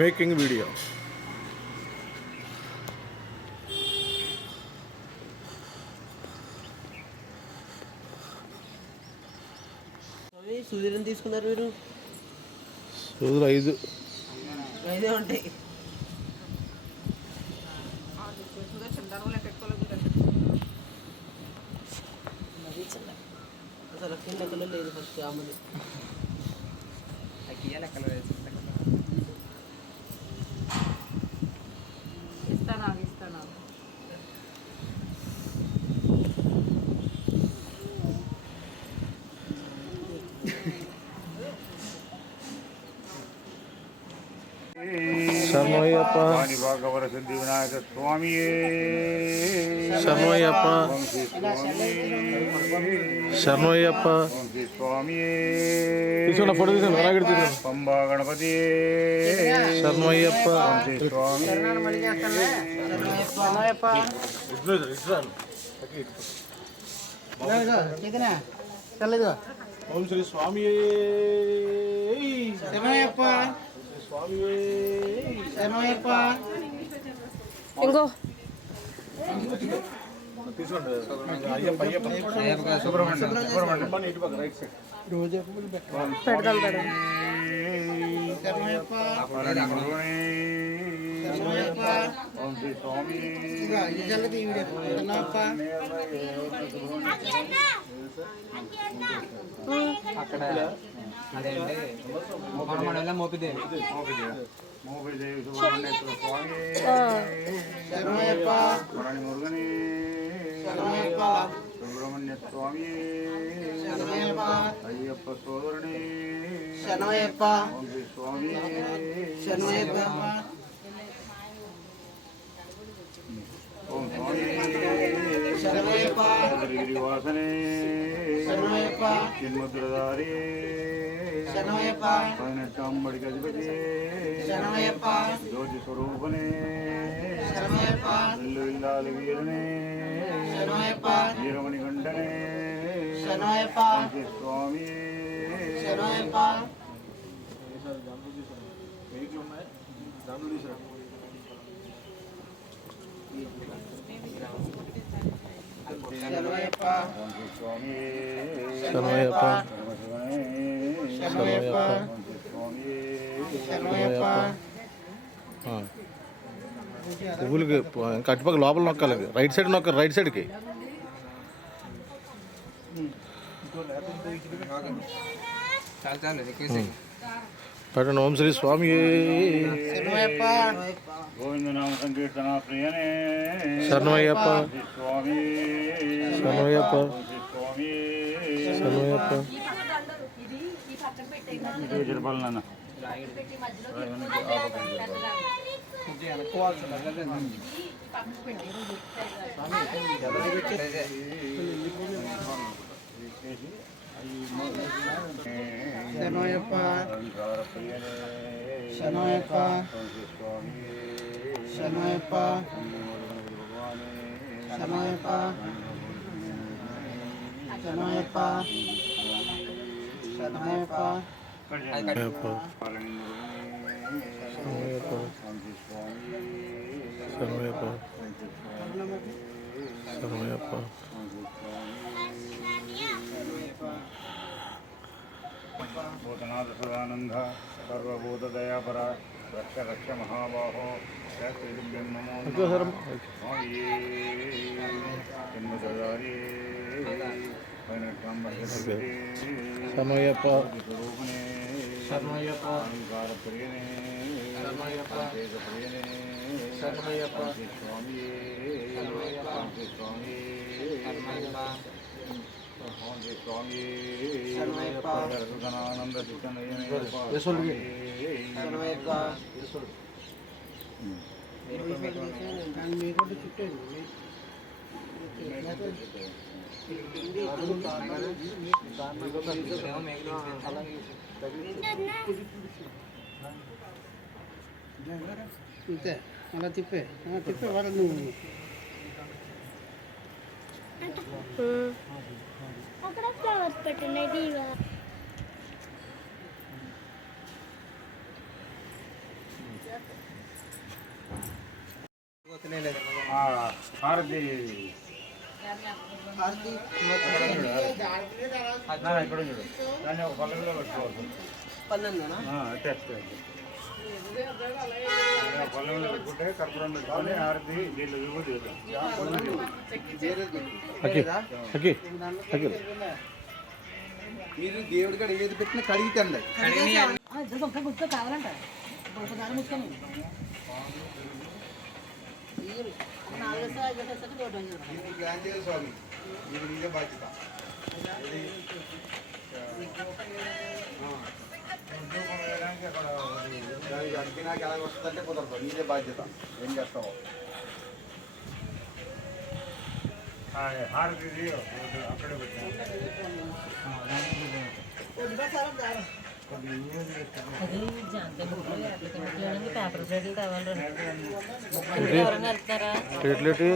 Making video. సూదిని తీసుకున్నారు మీరు? సూదులు 5 ఉంటాయి. అసలు లెక్కలో లేదు ఫస్ట్ ఆమెది. లెక్కలో లేదు. ఇస్తానా? శరణయ్యప్ప భాగవత సిద్ధి వినాయక స్వామి శరణయ్యప్ప శరణయ్యప్ప స్వామి తీసుకున్న ఫోటో తీసుకుని వినాయకుడు తీసుకుని పంబా గణపతి శరణయ్యప్ప స్వామి ఓం శ్రీ స్వామి శరణయ్యప్ప స్వామి శరణయ్యప్ప. ఇంకో తీసుకోండి. అయ్యప్ప సుబ్రహ్మణ్యం ఇటు పక్క రైట్ సైడ్ పెడదాం పెడదాం. శరణయ్యప్ప ఓం శ్రీ స్వామి శరణయ్యప్ప. అక్కడ అదేంటి మోపిదేవి మోపిదేవి సుబ్రహ్మణ్యేశ్వర స్వామి శరణయ్యప్ప వరణి మురుగని శరణయ్యప్ప సుబ్రహ్మణ్య స్వామి శరణయ్యప్ప అయ్యప్ప సోదరుని శరణయ్యప్ప ఓం శ్రీ స్వామి శరణయ్యప్ప ఓం స్వామి శరణయ్యప్ప గిరివాసనే శరణయ్యప్ప చిన్ముద్రధారి శరణయ్యప్ప 18 అంబడికి అధిపతి శరణయ్యప్ప జ్యోతి స్వరూపనే శరణయ్యప్ప ఇల్లు ఇల్లాలి వీరనే శరణయ్యప్ప వీరమణి గంటనే శరణయ్యప్ప స్వామి శరణయ్యప్ప శరణయ్యప్ప స్వామి శరణయ్యప్ప శరణయ్యప్ప స్వామి శరణయ్యప్ప పువ్వులకి ఇంకా అటుపక్క లోపల నొక్కాలి. రైట్ సైడ్ నొక్కాలి. రైట్ సైడ్కి పెట్టండి. ఓం శ్రీ స్వామి శరణయ్యప్ప గోవిందనామ సంకీర్తన ప్రియనే శరణయ్యప్ప స్వామి శరణయ్యప్ప స్వామి శరణయ్యప్ప చెప్పాలన్న శరణయ్యప్ప శరణయ్యప్ప శరణయ్యప్ప శరణయ్యప్ప శరణయ్యప్ప శరణయ్యప్ప శరణయ్యప్ప శరణయ్యప్ప శరణయ్యప్ప భూతనాథ సదానంద సర్వభూత దయాపర రక్ష రక్ష మహాబాహో శ్రీభ్యం నమో జన్మదారి శరణయ్యప్ప స్వరూపనే శరణయ్యప్ప అలంకార ప్రియనే శరణయ్యప్ప ప్రియనే శరణయ్యప్ప స్వామి స్వామి స్వామి శరణయ్యప్ప సుధనానంద శరణయ్యప్ప అంతే అలా తిప్పే వాడు నువ్వు అక్కడ ఫ్లవర్స్ పెట్టండి. హారతి హారతి ఇక్కడ చూడు దాన్ని ఒక పల్లెలో పెట్టుకోవచ్చు. పన్నెండునా పల్లెలో పెట్టుకుంటే కర్పూరం పెట్టుకొని హారతి దీంట్లో విభూతి మీరు దేవుడి కాడ ఏది పెట్టినా కడిగితండి. కావాలంట స్వామి మీరు ఇదే బాధ్యత. దానికి అడిగినాక ఎలా వస్తుందంటే కుదరదు, నీదే బాధ్యత. ఏం చేస్తావు? హారతి అక్కడే పెట్టాను. పేపర్ ప్లేట్లు కావాలి ప్లేట్లు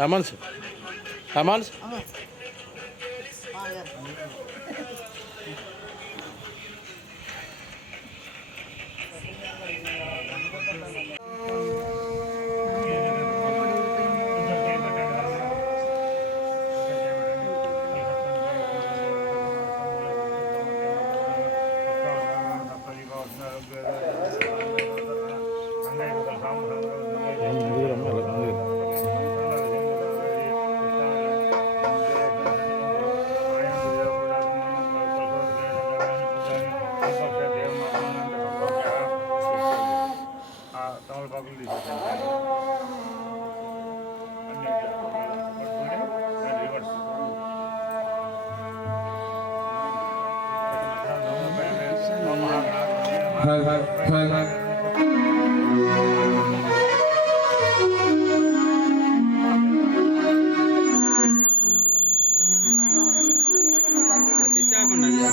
హేమన్స్ హేమన్స్ తమలపాకులు తీసేసాను.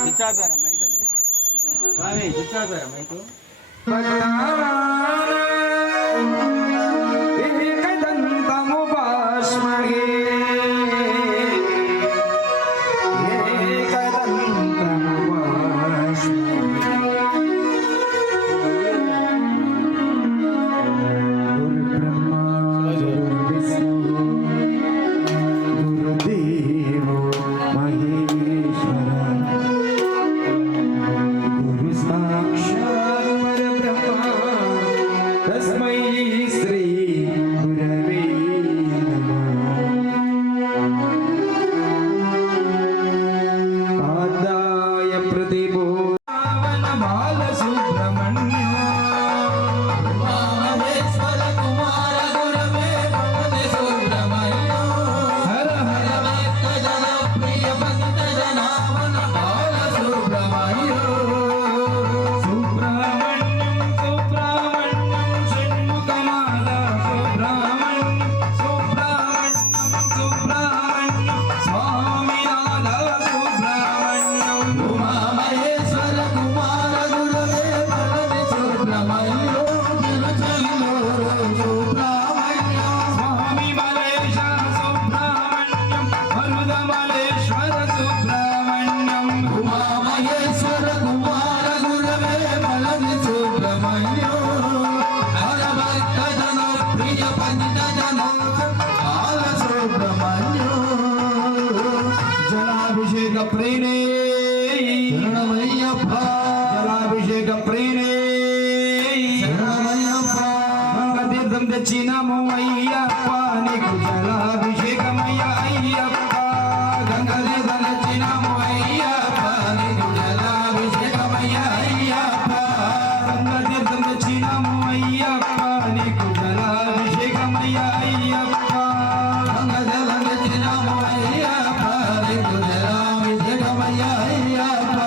చిచ్చాపారా మైక్ అది స్వామి, చిచ్చాపారా మైకు. జలాభిషేక ప్రేణే శరణమయ్యప్ప, జలాభిషేక ప్రేణే శరణమయ్యప్ప, గంగతీర్థం తెచ్చినాము అయ్యప్ప, నీకు జలాభిషేకమయ్య అయ్యప్ప, గంగతీర్థం తెచ్చినాము అయ్యప్ప, నీకు జలాభిషేకమయ్య అయ్యప్ప, గంగతీర్థం తెచ్చినాము అయ్యప్ప, నీకు జలాభిషేకమయ్య అయ్యప్ప, గంగజలం తెచ్చినాము అయ్యప్ప, నీకు జలాభిషేకమయ్య అయ్యప్ప,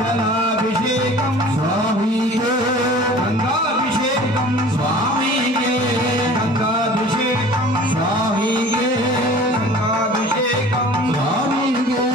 జలాభిషేకం స్వామికే, గంగాభిషేకం స్వామికే, గంగాభిషేకం స్వామికే, గంగాభిషేకం స్వామికే.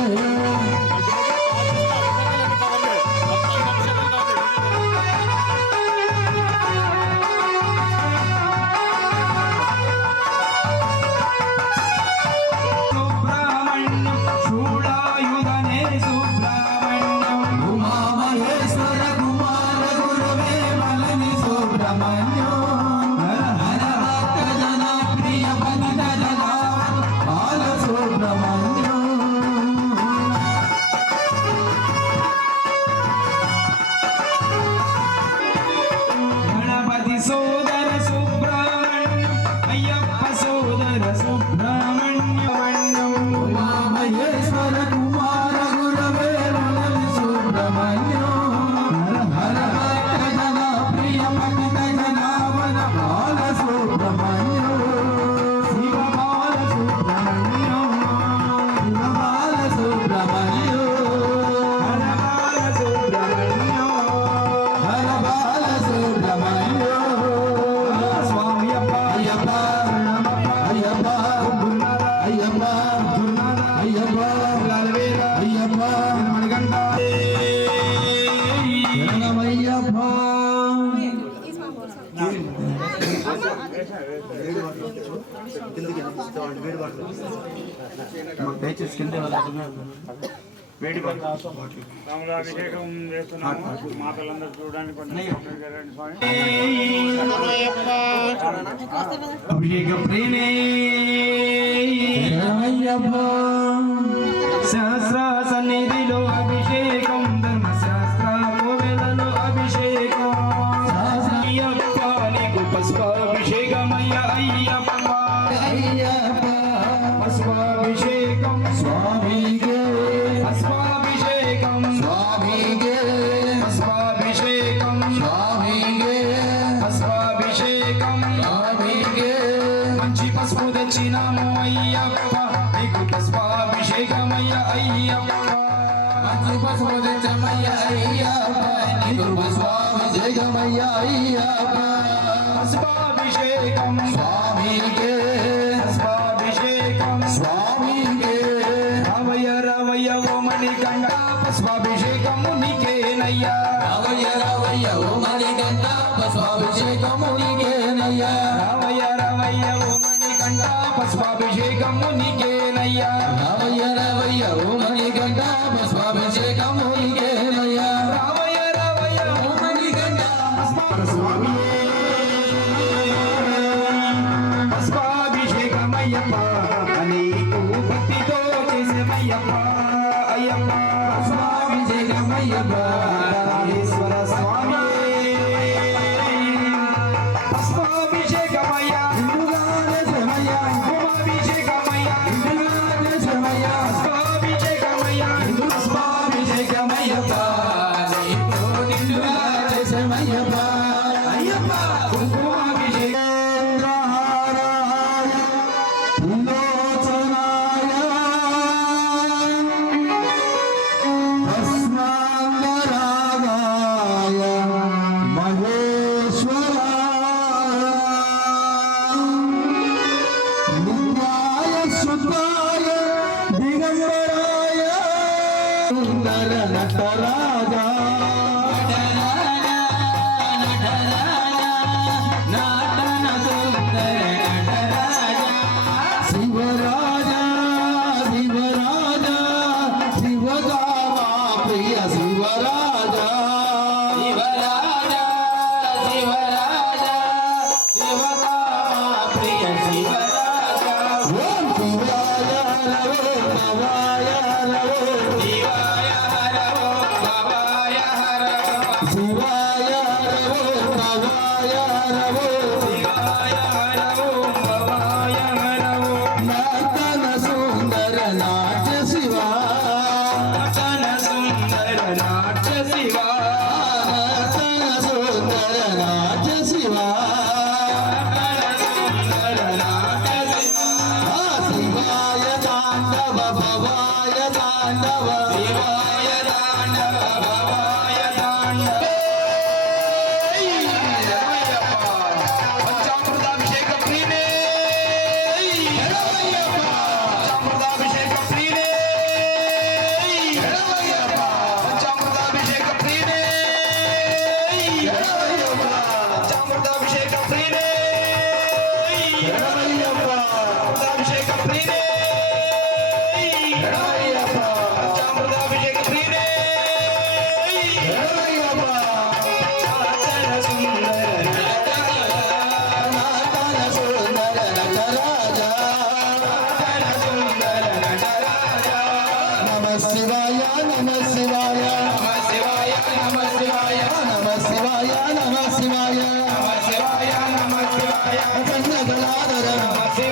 సోదర సుబ్రహ్మణ్యం ఉమామహేశ్వర కుమార గురవే మురళి సుబ్రహ్మణ్యం హర హర భక్త జన ప్రియ పతిత జనావన బాల సుబ్రహ్మణ్యం శివ బాల సుబ్రహ్మణ్యం శివ బాల సుబ్రహ్మణ్యం హర బాల సుబ్రహ్మణ్యం హర బాల సుబ్రహ్మణ్యం స్వామి అప్ప అయ్యప్ప అయ్యప్ప అయ్యప్ప అయ్యప్ప లాలవేల అయ్యప్ప మణికంఠ శరణమయ్యప్ప దయచేసి కింద వేడి రాముల అభిషేకం చేస్తున్నాము మాటలందరూ చూడడానికి కొంచెం స్వామి అభిషేక ప్రేమే శరణమయ్యప్ప శాస్త్ర సన్నిధిలో అభిషేకం ధర్మశాస్త్ర కోవెలలో అభిషేకం అయ్యప్ప నీకు పుష్పాభిషేకమయ్య అయ్యప్ప అయ్యప్ప పుష్పాభిషేకం స్వామికే పుష్పాభిషేకం స్వామికే పుష్పాభిషేకం స్వామికే పుష్పాభిషేకం స్వామికే మంచి పసుపు తెచ్చినాము అయ్యప్ప నీకు పుష్పాభిషేకమయ్య అయ్యప్ప మంచి పసుపు తెచ్చమయ్య అయ్యప్ప నీకు పుష్పాభిషేకమయ్య అయ్యప్ప పుష్పాభిషేకం స్వామికే పుష్పాభిషేకం స్వామికే రావయ్య రావయ్య ఓ మణికంఠ పుష్పాభిషేకము నీకేనయ్యా రావయ్య రావయ్య ఓ మణికంఠ పుష్పాభిషేకము నీకేనయ్యా రావయ్య రావయ్య ఓ మణికంఠ పుష్పాభిషేకము నీకేనయ్యా రావయ్య రావయ్య ఓ మణికంఠ పుష్పాభిషేకము నీకేనయ్యా రావయ్య రావయ్య ఓ మణికంఠ పుష్పాభిషేకమయ్యప్ప నీకు భక్తితో చేసేమయ్యప్ప అయ్యప్ప పుష్పాభిషేకమయ్యప్ప ఈశ్వర స్వామి పుష్పాభిషేకమయ్య హిందుగాదేశమయ్య కుంకుమాభిషేకమయ్య హిందుగాదేశమయ్య పుష్పాభిషేకమయ్య హిందు పుష్పాభిషేకమయ్యప్ప నీకు హిందుగాదేశమయ్యప్ప అయ్యప్ప కుంకుమాభిషేకం నటరాజా శివరాజా శివరాజా శివగామా ప్రియ శివరాజా శివరాజా శివరాజా శివగామా ప్రియ శివరాజా ఓం శివాయ రవో నవాయ రవో శివాయ రవో నవాయ రవో శివాయ రవో నవాయ రవో శివాయ రవో నవాయ రవో నర్తన సుందర నాట్య శివా నర్తన సుందర నాట్య శివా నర్తన సుందర నాట్య శివా నర్తన సుందర నాట్య శివా శివాయ తాండవ భవాయ తాండవ శివాయ తాండవ భవాయ తాండవ పంచామృతాభిషేక ప్రియనే పంచామృతాభిషేక ప్రియనే పంచామృతాభిషేక ప్రియనే పంచామృతాభిషేక ప్రియనే పంచామృతాభిషేక ప్రియనే పంచామృతాభిషేక ప్రియనే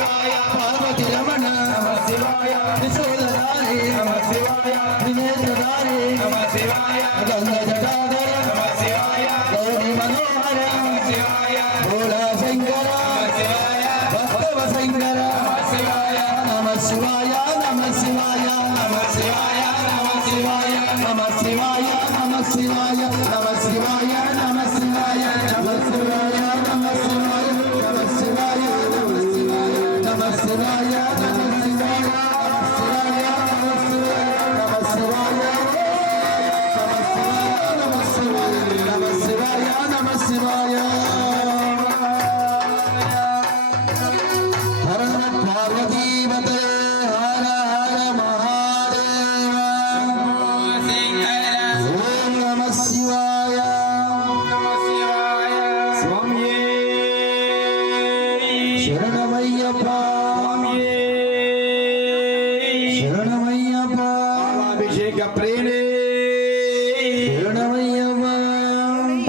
శివాయ పార్వతి రమణ నమ శివాయ త్రిశూలధారి నమ శివాయ త్రినేత్రధారి నమ శివాయ గంగ జటాధర నమ శివాయ గౌరీ మనోహర నమ శివాయ భోళా శంకర నమ శివాయ భక్తవ శంకర నమ శివాయ నమ శివాయ నమ శివాయ నమ శివాయ నమ శివాయ నమ శివాయ నమ శివాయ నమ శివాయ నమ శివాయ నమ శివాయ నమ శివాయ నమ శివాయ నమ శివాయ నమ శివాయ నమ శివాయ నమ శివాయ నమ శివాయ నమ శివాయ హర పార్వతీవతే హర హర మహాదేవ ఓం నమ శివాయ స్వామియే శరణమయ్యప్ప శరణమయ్యప్ప పాలాభిషేక ప్రేణే శరణమయ్యప్ప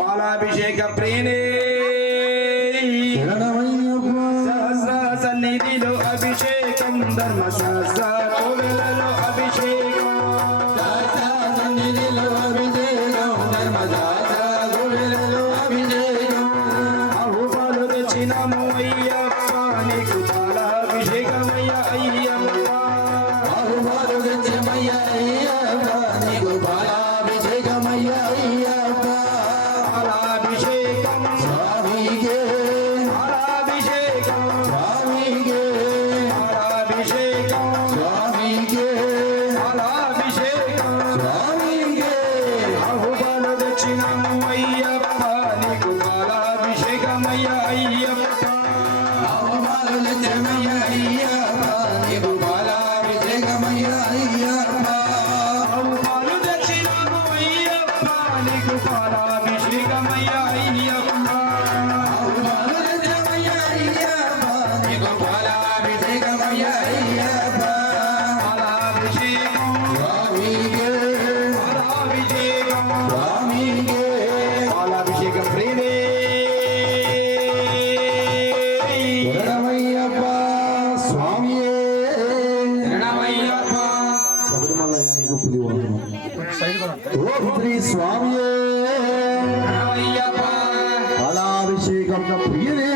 పాలాభిషేక ప్రేణే శరణమయ్యప్ప సహస్ర సన్నిధిలో అభిషేకం ధర్మశాస్త్ర కోవెలలో అభిషేకం సహస్ర సన్నిధిలో అభిషేకం ధర్మశాస్త్ర కోవెలలో అభిషేకం అహుపాలు తెచ్చినాము అయ్యప్ప నీకు పాలాభిషేకమయ్య అయ్యప్ప అహుపాలు తెచ్చిమయ్య అయ్యప్ప నీకు పాలాభిషేకమయ్య అయ్యప్ప పాలాభిషేకం స్వామికే పాలాభిషేకం స్వామికే పాలాభిషేకం స్వామికే పాలాభిషేకం స్వామికే అహుపాలు తెచ్చినాము అయ్యప్ప నీకు పాలాభిషేకమయ్య అయ్యప్ప అహుపాలు తెచ్చిమయ్య అయ్యప్ప నీకు పాలాభిషేకమయ్య అయ్యప్ప అహుపాలు తెచ్చినాము అయ్యప్ప నీకు పాలాభిషేకమయ్య అయ్యప్ప అహుపాలు తెచ్చిమయ్య అయ్యప్ప నీకు పాలాభిషేకమయ్య అయ్యప్ప పాలాభిషేకం స్వామికే పాలాభిషేకం స్వామికే పాలాభిషేక ప్రేమే శరణమయ్యప్ప స్వామియే శరణమయ్యప్ప శబరిమల నీకు పులివాహనం ఓం శ్రీ స్వామియే శరణమయ్యప్ప పాలాభిషేకం ప్రియనే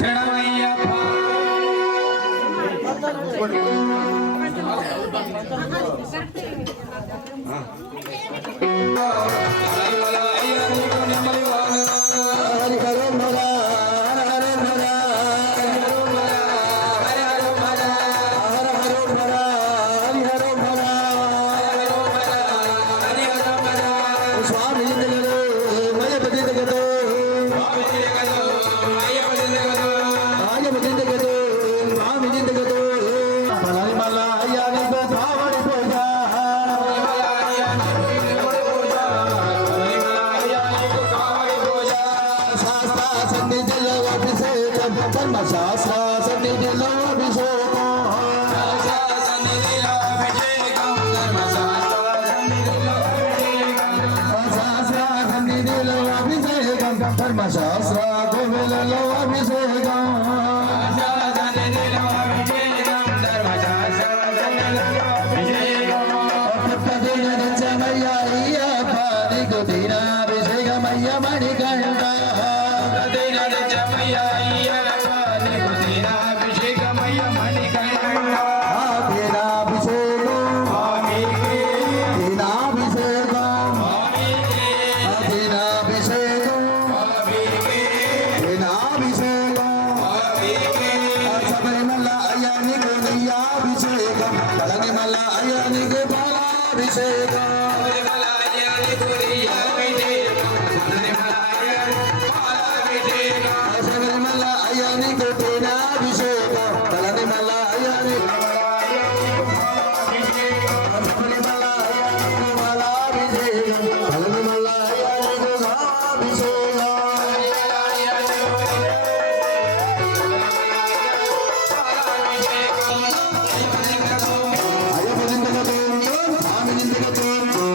శరణమయ్యప్ప హరి హర మల హర మల హర మల హర మల హర హర మల హరి హర మల హరి హర మల స్వామి దిగదో మయపతి దిగదో స్వామి దిగదో మయపతి దిగదో రాజపతి దిగదో స్వామి దిగదో హరి మల అయ్యాని భావని పూజ సన్నిధిలో అభిషేకం ధర్మశాస్త్ర సన్నిధిలో అభిషేకం సన్నిధిలో అభిషేకం ధర్మశాస్త్ర సన్నిధిలో అభిషేకం ధర్మశాస్త్ర కోవెలలో అభిషేకం సన్నిధిలో అభిషేకం ధర్మశాస్త్ర అభిషేకం అయ్యప్ప నీకు దీనాభిషేకమయ్య మణికంఠ దీనాభిషేకమయ్య మణికంఠ శబరిమల అయ్యానికి నెయ్యాభిషేకం పళనిమల అయ్యానికి పాలాభిషేకం శబరిమల అయ్యానికి తేనాభిషేకం పళనిమల అయ్యానికి శబరిమల అయ్యానికి పాలాభిషేకం పళనిమల అయ్యానికి అభిషేకం అయ్యప్ప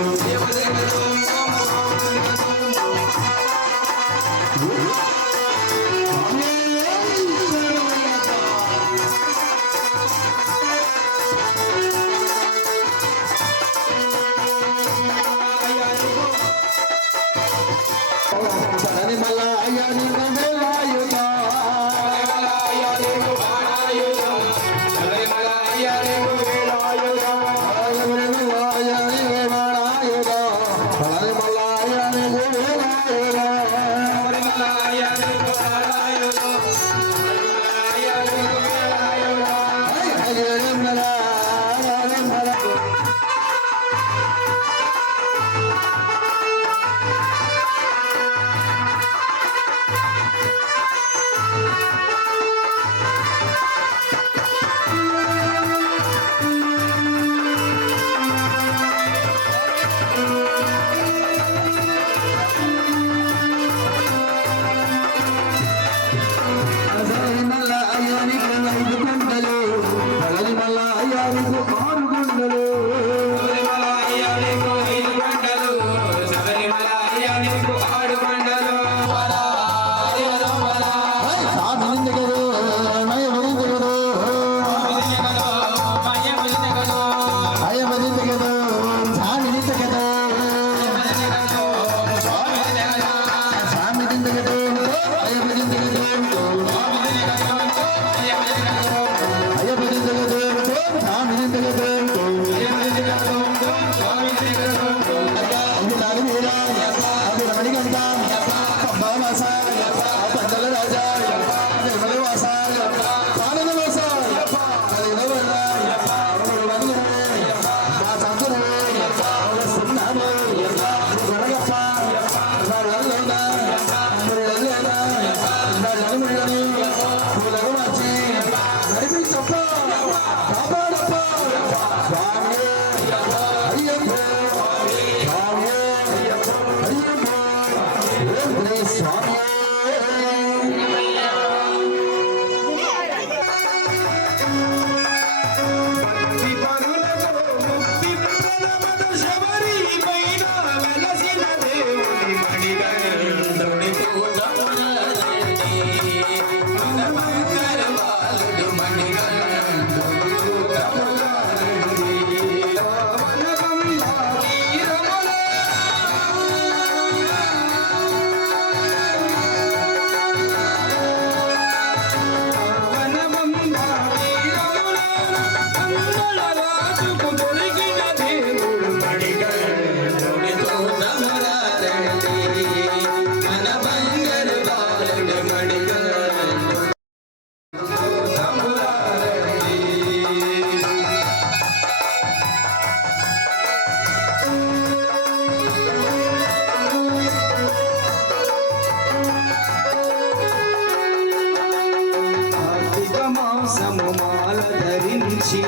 మాసము మాల ధరించి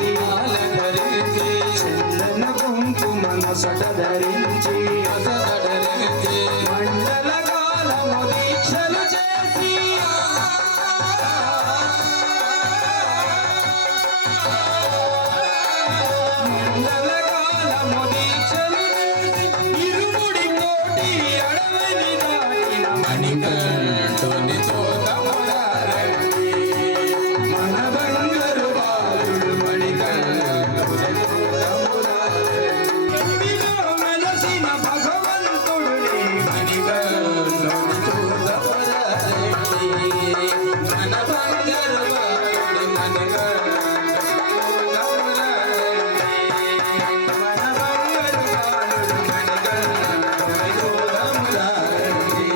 చందన కుంకుమ నొసట ధరించి మండల కాలము దీక్షలు చేసి మండల కాలము దీక్షలు చేసి ఇరుముడి కోటి అడవిని దాటిన మణికంఠుని చూడమురారండి. మన బంగారు బాలుడు మణికంఠుని చూడమురారండి. ఇందులో మెలసిన భగవంతుడిని మణికంఠుని చూడమురారండి. మన బంగారు బాలుడు మణికంఠుని చూడమురారండి. మన బంగారు బాలుడు మణికంఠుని చూడమురారండి.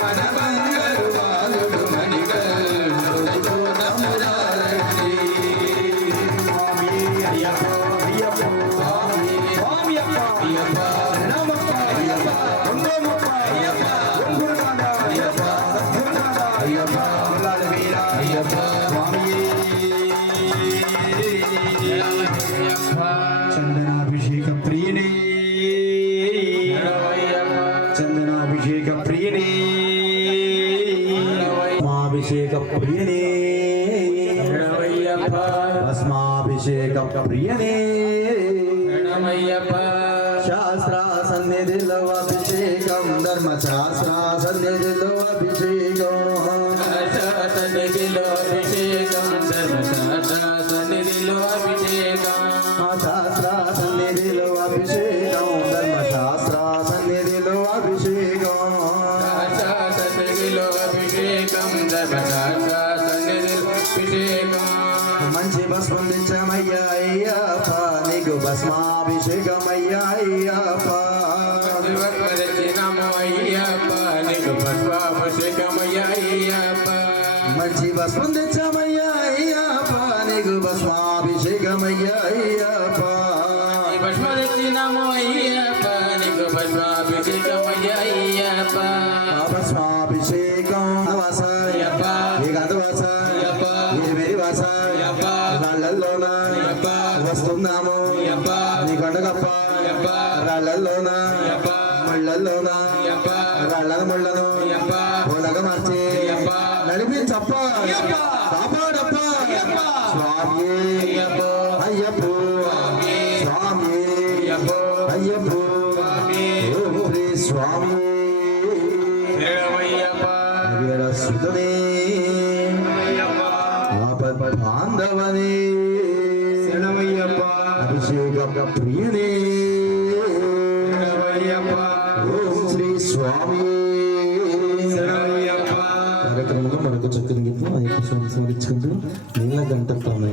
మన బంగారు బాలుడు మణికంఠుని చూడమురారండి. స్వామి అయ్యప్ప అయ్యప్ప స్వామి స్వామి అయ్యప్ప అయ్యప్ప నమః అయ్యప్ప వందనమప్ప అయ్యప్ప వందనాద అయ్యప్ప వందనాద అయ్యప్ప వందనాద వీర అయ్యప్ప స్వామి చందనాభిషేక ప్రియనే చందనాభిషేక ప్రియనే భస్మాభిషేక ప్రియనే భస్మాభిషేక ప్రియనే శాస్త్ర సన్నిధిలో అభిషేకం ధర్మశాస్త్ర సన్నిధిలో అభిషేకం శాస్త్ర సన్నిధిలో అభిషేకం ధర్మశాస్త్ర సన్నిధిలో అభిషేకం మంచి భస్మందించమయ్యా అయ్యప్ప నీకు భస్మాభిషేకమయ్యా అయ్యప్ప మంచి భస్మందించమయ్యా అయ్యప్ప నీకు భస్మాభిషేకమయ్యా అయ్యప్ప భస్మాభిషేకం వాస ఏకాంత వాస ఇరవై వాస రాళ్ళల్లోన వస్తున్నాము నీ కొండగప్ప రాళ్ళల్లోన ముళ్ళల్లోన రాళ్ళను ముళ్ళను పొలగ మార్చి నడిపించప్ప కాపాడప్ప స్వామి అయ్యప్ప స్వామి అయ్యప్ప ఓం శ్రీ స్వామి సుతనే బాంధవనే అభిషేక ప్రియనే ఓం శ్రీ స్వామి కార్యక్రమంలో మనకు చక్కని గీతం అయ్యప్ప స్వామి స్మరించుకుంటూ నీళ్ళ గంటతోనే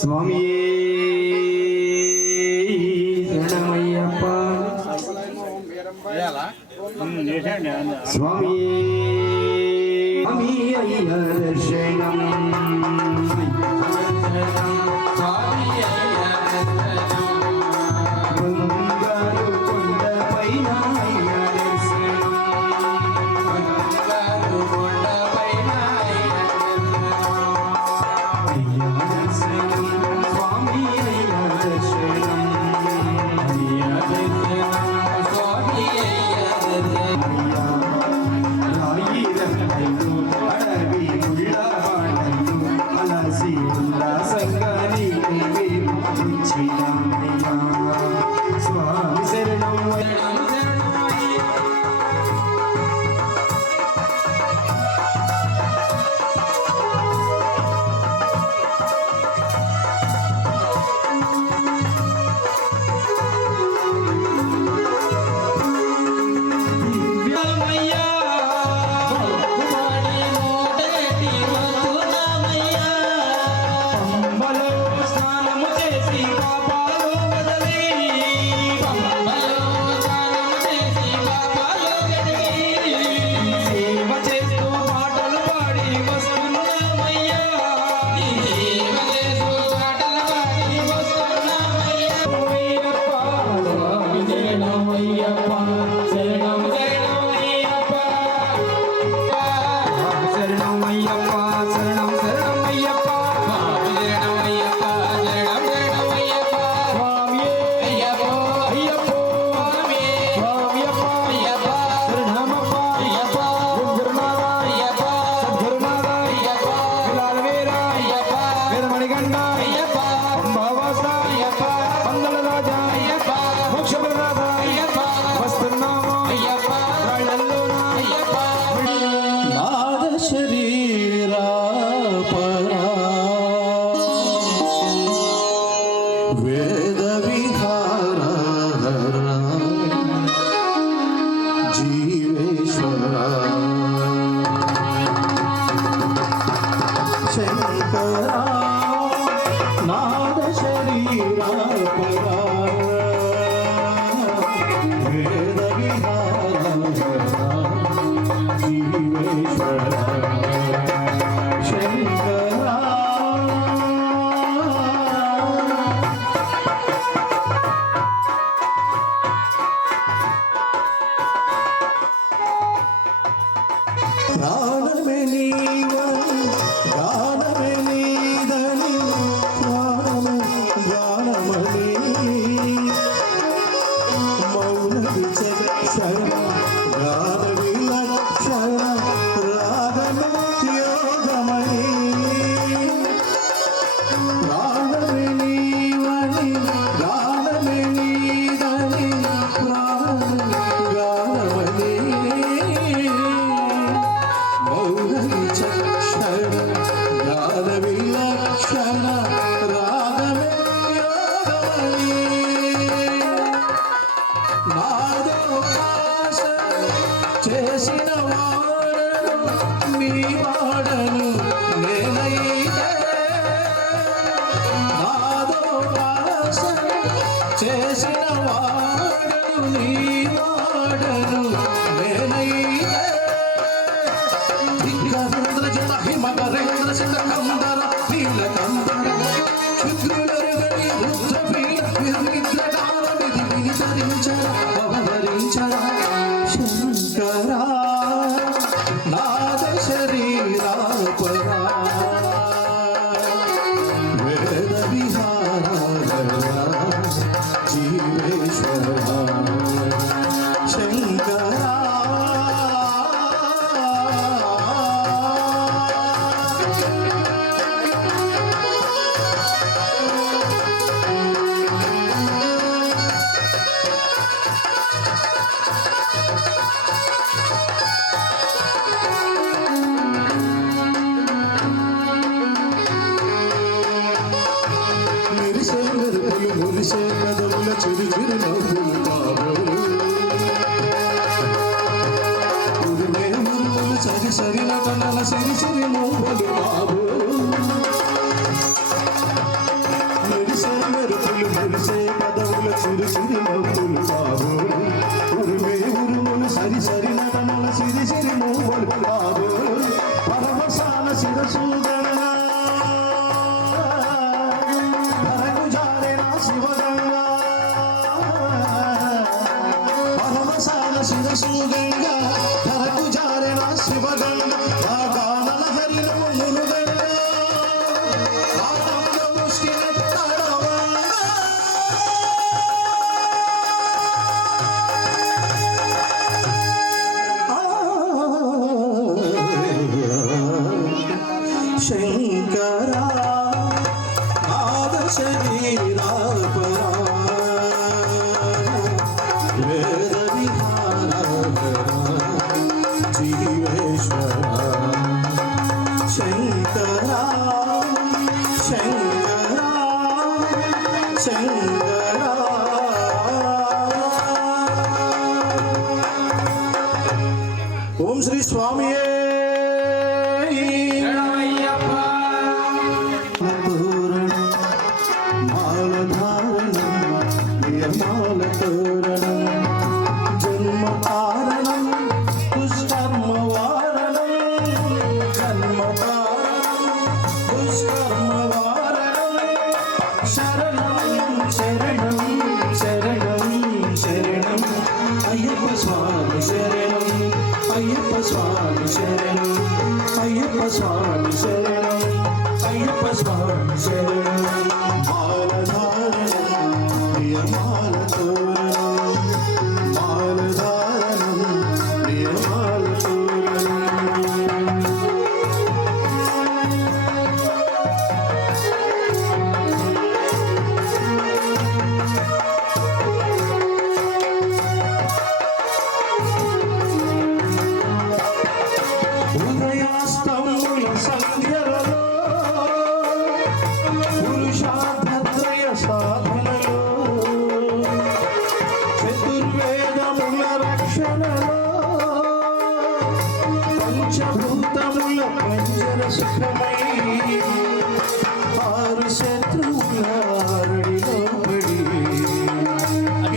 స్వామి శరణమయ్యప్ప స్వామి స్వామి అయ్య దర్శనం బంగారు కొండ పైన అయ్య దర్శనం స్వామి అయ్య దర్శనం రాయి రంగైలు అడవి ముళ్ళ వేద విహార జీవేశ్వర శంకర నాద శరీరా వేద విహార జీవేశ్వర ప్రాణమే నీవని గానమే నీదని ప్రాణమే గానమని మౌన విచక్షణ గాన విలక్షణ రాగమే యోగమని ప్రాణమే నీవని గానమే నీదని ప్రాణమే గానమని గాన విలక్షణ రాగమే యోగమని నాదోపాసన చేసిన వాడను నీ వాడను నేనైతే నాదోపాసన చేసిన వాడను నీ వాడను నేనైతే దిగ్గరేంద్రజిత హిమకరేంద్ర శతకందర నీలకందర క్షుద్రులరుగని రుద్రపీఠ నిర్మిద్రకాల విధి వినితరించర అవహరించర శంకర నాద శరీరాపరా వేద విహార జీవేశ్వర శంకర మెరిసే మెరుపులు మురిసే కదవుల చిరు చిరు నవ్వులు కాబోలు ఉరిమే మురుములు సరి సరి నటనల సిరి సిరి నవ్వులు కాబోలు మెరిసే మెరుపులు మురిసే కదవుల చిరు చిరు నవ్వులు కాబోలు ఉరిమే ఉరుములు సరి సరి నటనల సిరి సిరి నవ్వులు కాబోలు పరమశాల శిరసు గణనా శివగంగా పరమశాల శిరసు గంగా ధరకు జారెన శివగంగా ఆ గానల హరినము మునుగంగా ఆనంద ముష్టిన శంకరా నాద శరీరాపరా వేద విహార జీవేశ్వర శంకరా శంకరా శంకరా ఓం శ్రీ స్వామియే జన్మ కారణం దుష్కర్మ వారణం జన్మ కారణం దుష్కర్మ వారణం శరణం శరణం శరణం శరణం అయ్యప్ప స్వామి శరణం అయ్యప్ప స్వామి శరణం అయ్యప్ప స్వామి శరణం అయ్యప్ప స్వామి శరణం మాలధారణం ప్రియమాల తోరణం మాలధారణం ప్రియమాల ఉదయాస్తముల సంధ్యలలో పురుష వశమై ఆరు శత్రువుల అరడిలో పడి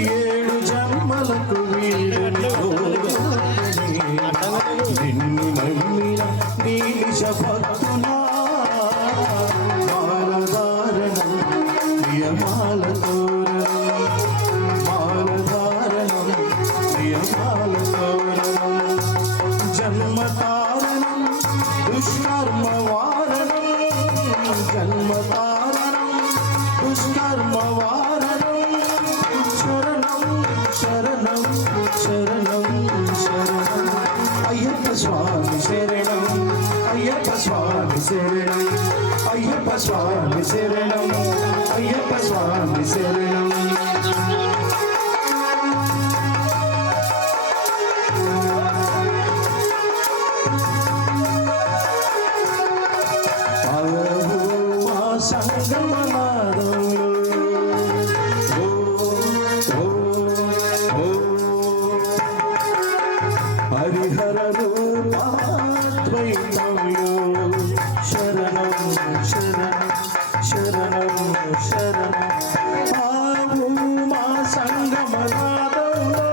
7 జన్మలకు వీడని నిన్ను నమ్మిన నీ నిజ భక్తులా మాలధారణం ప్రియమాల తోరణం మాలధారణం ప్రియమాల తోరణం జన్మతారణం దుష్కర్మ వారణం జన్మతారణం దుష్కర్మ వారణం శరణం శరణం శరణం శరణం అయ్యప్ప స్వామి శరణం అయ్యప్ప స్వామి శరణం అయ్యప్ప స్వామి శరణం అయ్యప్ప స్వామి శరణం హరిహర రూపాద్వైతమయో శరణం శరణం శరణం శరణం ఆవు మా సంగమనాదంలో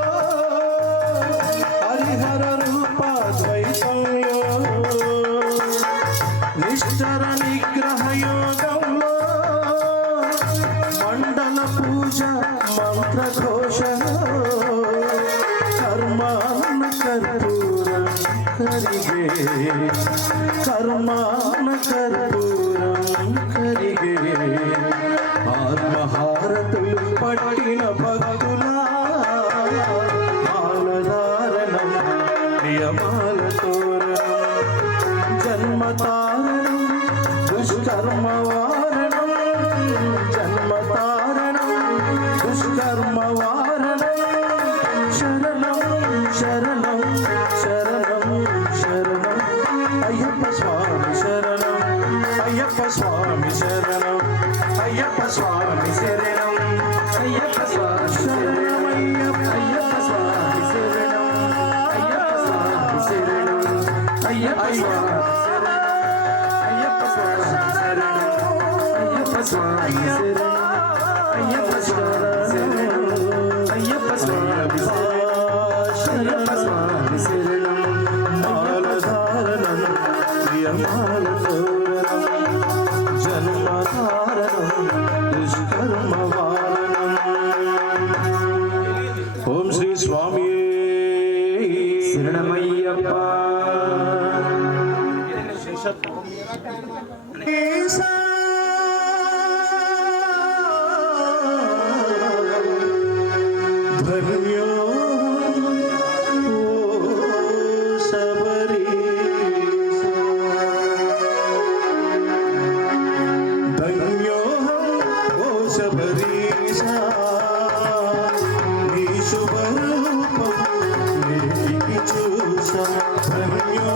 హరిహర రూపాద్వైతమయో నిశ్చర నిగ్రహ యోగంలో మండల పూజ మంత్రఘోష కర్మాన కర్పూరం కరిగే కర్మాన కర్పూరం కరిగే ఆత్మహారతులు పట్టిన భక్తులా మాలధారణం ప్రియమాల తోరణం జన్మతారణం దుష్కర్మ వారణం జన్మతారణం దుష్కర్మ వారణం శరణం శరణం శరణం శరణం అయ్యప్ప స్వామి శరణం అయ్యప్ప స్వామి శరణం అయ్యప్ప స్వామి శరణం అయ్యప్ప స్వామి శరణం అయ్యప్ప స్వామి శరణం అయ్యప్ప స్వామి శరణం అయ్యప్ప స్వామి శరణం అయ్యప్ప స్వామి శరణం అయ్యప్ప స్వామి శరణం అయ్యప్ప స్వామి అయ్యప్ప స్వామి శరణం మాలధారణం ప్రియమాల తోరణం జన్మధారణం దుష్కర్మ వారణం ఓం శ్రీ స్వామి శరణమయ్యప్ప ధన్యో ధన్యో ఓ శబరీశ నీ శుభరూపం నేటికి చూసా ధన్యో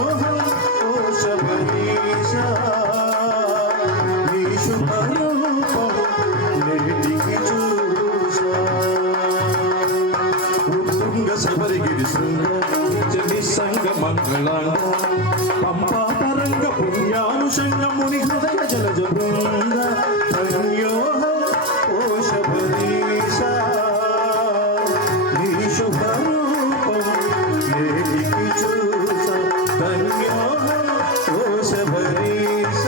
ఓ శబరీశ నీ శుభరూపం నేటికి చూసా ఉత్తుంగ శబరిగిరి శృంగ నిస్సంగ మంగళాంగ పంపా తరంగ పుణ్యానుషంగ ముని హృదయ జలజ బృంద ధన్యో ఓ శబరీశ నీ శుభరూపం నేటికి చూస ధన్యో ఓ శబరీశ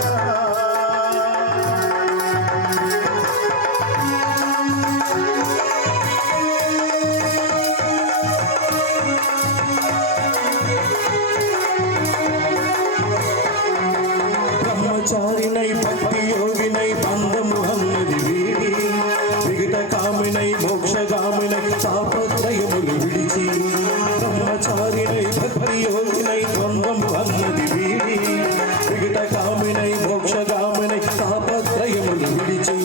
బ్రహ్మచారినై భక్తి యోగినై బంధము అన్నది వీడి విగట కామినై మోక్షగామినై తాపత్రయములు విడిచి బ్రహ్మచారినై భక్తి యోగినై బంధము అన్నది వీడి విగట కామినై మోక్షగామినై తాపత్రయములు విడిచి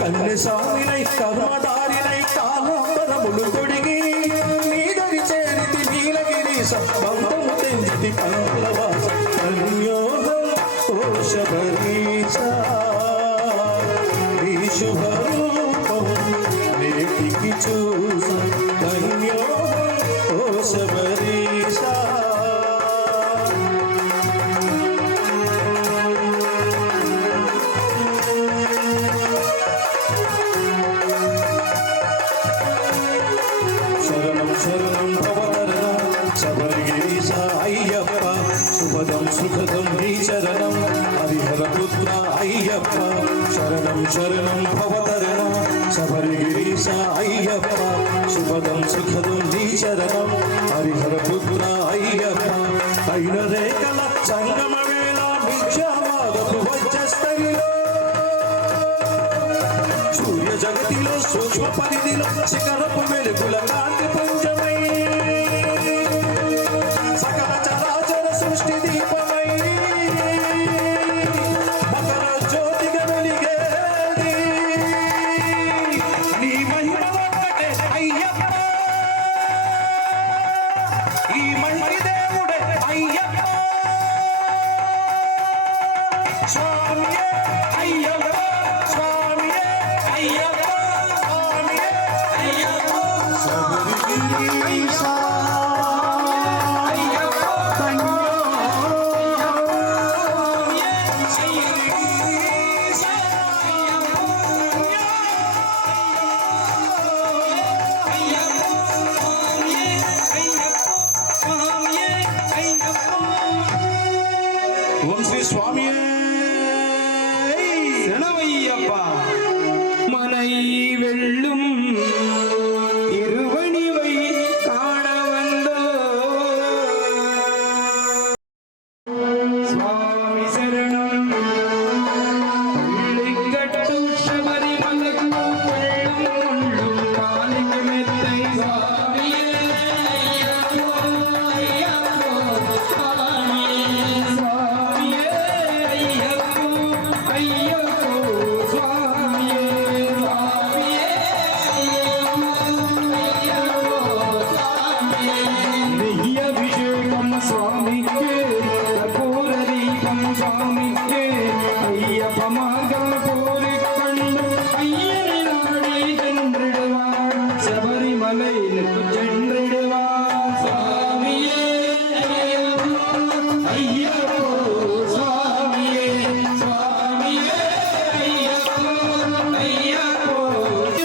కన్యస్వామినై కర్మదారినై కాలాంబరములు తొడిగి నీదరి చేరితి నీలగిరి సంబంధము తెంచితి కంకులవాస ధన్యో ఓ శబరీశ నీ శుభరూపం నేటికి చూస ధన్యో ఓ శబరీశ శరణం భవతరణం శబరిగిరీశ అయ్యప్ప శుభదం సుఖదం నీ చరణం హరిహర పుత్ర అయ్యప్ప శరణం శరణం భవతరణం శబరిగిరీశ అయ్యప్ప శుభదం సుఖదం నీ చరణం హరిహర పుత్ర అయ్యప్ప అయిన రేఖల సంగమ వేళ మిథ్యావాదపు వచ్చస్తగిలో సూర్య జగతిలో సూక్ష్మ పరిధిలో శిఖరపు వెలుగుల కాంతి పుంజమై సకల చరాచర సృష్టి దీపమై మకర జ్యోతిగా వెలిగేది నీ మహిమ ఒక్కటే అయ్యప్ప ఈ మంటి దేవుడే అయ్యప్ప స్వామియే అయ్యప్ప స్వామియే అయ్యప్ప స్వామియే అయ్యప్ప శబరిగిరీశ అయ్యప్ప స్వామియే శబరిగిరీశ ఓం శ్రీ స్వామియే శరణమయ్యప్ప மனை வெள்ளும் திருவணிவை காண வந்தோ சுவாமி சரணம் உள்ளிங்கட்டு சபரிமலைக்கு வெள்ளும் முள்ளும் காலிக்கு மெத்தை சுவாமியே ஐயப்போ ஐயப்போ சுவாமியே சுவாமியே ஐயப்போ ஐயப்போ சுவாமியே சுவாமியே ஐயப்போ சுவாமியே நெய்ய அபிஷேகம் சுவாமிக்கு கற்பூர தீபம் சுவாமிக்கு ஐயப்பமாக போரிக் கண்டு ஐயனை நாடி சென்றிடுவார் சபரிமலை சென்றிடுவார் சுவாமியே ஐயப்போ ஐயப்போ சுவாமியே சுவாமியே ஐயப்போ ஐயப்போ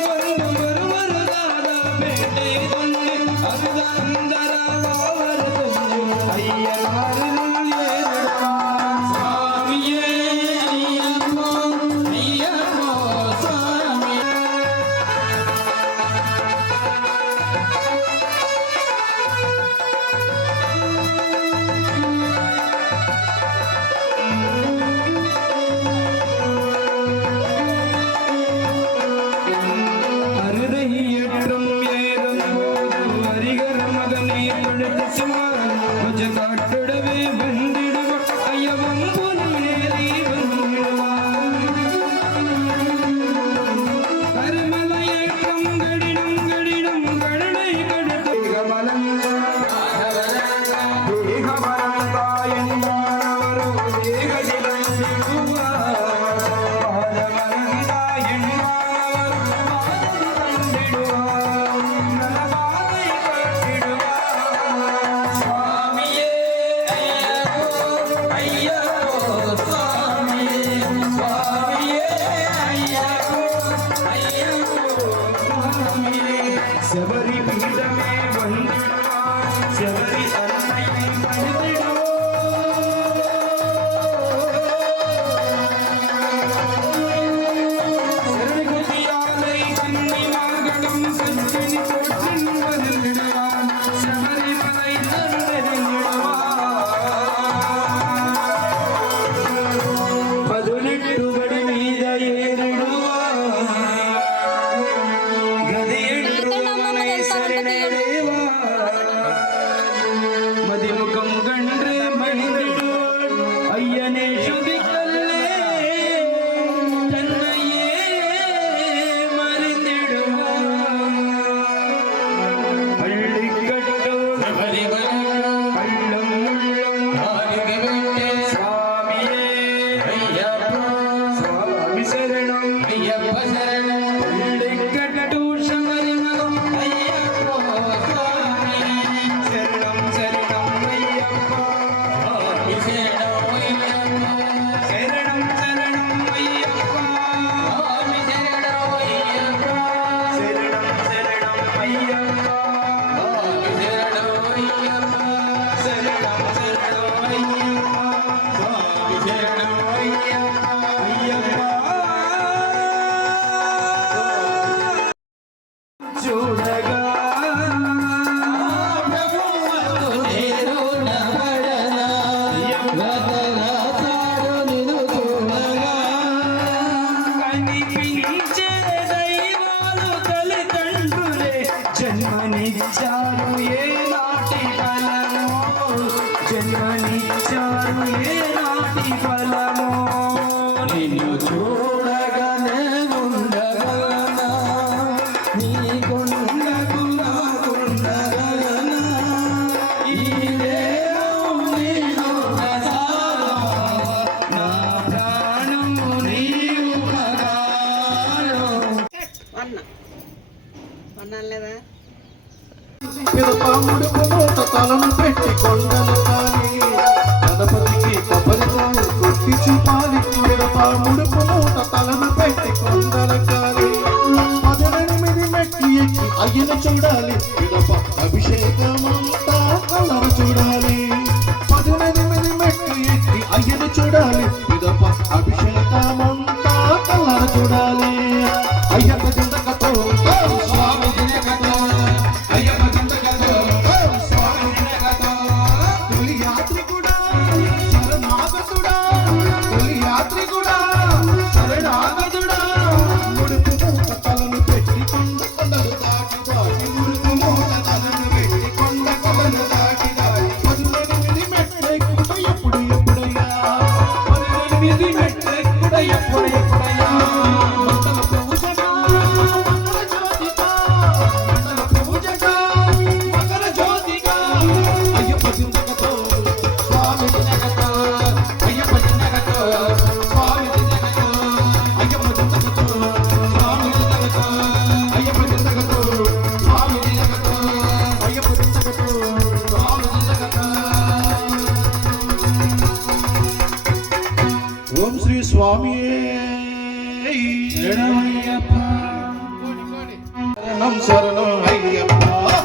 வந்து வருவருதாத பேட்டை கொண்டு அருதந்தர பாவர் கொஞ்சம் ஐயனாரில் ஏறிடுவார் சுவாமியே ஐயப்போ ஐயப்போ சுவாமியே அருதையற்றும் ஏதும் போதும் அரிகர மகனை படுத்து சுமார் கொஞ்ச காட்டுடவே வந்திடுவார் ஐயவன் பொன்னேறி வந்திடுவார் கருமலையேற்றம் கடினம் கடினம் கருணை கடுத்து தேகபலம் தாயந்தானவரோ தேகதிலம் திடுவார் பாதமலம் தாயந்தானவரோ சுவாமியே ஐயப்போ ஐயப்போ சுவாமியே சுவாமியே ஐயப்போ ஐயப்போ சுவாமியே சபரி பீடமே வந்திடுவார் சபரி அன்னையை வந்திடுவார் சரணகுதியாலை கன்னிமார்களும் சச்சினி போற்றின் வருந்திடுவான் சபரிமலை தருந்திடுவான் 18 படி மீத ஏறிடுவான் கதியென்று மலை అన్న లేదా పిదపాముడు మూట తలను పెట్టి కొండలు కాలి గణపతికి కొబ్బరికాయలు కొట్టి చూపాలి పిదపాముడు మూట తలను పెట్టి కొండలు కాలి 18 మెట్లు ఎక్కి అయ్యను చూడాలి పిదప అభిషేకమంతా కలర చూడాలి 18 మెట్లు ఎక్కి అయ్యను చూడాలి పిదప అభిషేకమంతా కలర చూడాలి అయ్యప్ప జిందకతో స్వామి జిందకతో అయ్యప్ప జిందకతో స్వామి జిందకతో తొలి యాత్రికుడా శరణాగతుడా తొలి యాత్రికుడా శరణాగతుడా ముడుపు మూట తలను పెట్టి కొండలు దాటి దాటి ముడుపు మూట తలను పెట్టి కొండలు దాటి దాటి 18 మెట్లెక్కుట ఎప్పుడయ్యా 18 మెట్లెక్కుట ఎప్పుడయ్యా ఓం శ్రీ స్వామి శరణం శరణం అయ్యప్ప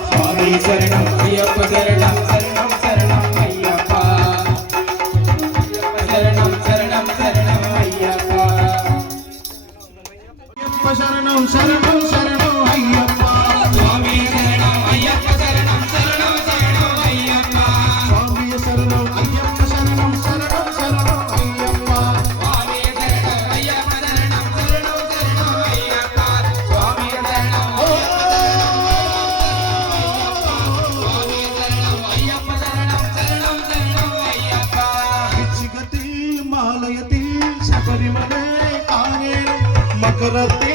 స్వామి శరణం అయ్యప్ప శరణం శరణం శరణం అయ్యప్ప శరణం శరణం శరణం అయ్యప్ప అయ్యప్ప శరణం శరణం శరణం అయ్యప్ప స్వామి శరణం అయ్యప్ప శరణం శరణం శరణం అయ్యప్ప స్వామి శరణం అయ్యప్ప శరణం శరణం శరణం అయ్యప్ప స్వామి శరణం అయ్యప్ప శరణం శరణం శరణం అయ్యప్ప స్వామి శరణం స్వామి శరణం అయ్యప్ప శరణం శరణం శరణం అయ్యప్ప ऋषिगति मालयति शबरिमले काने मकरति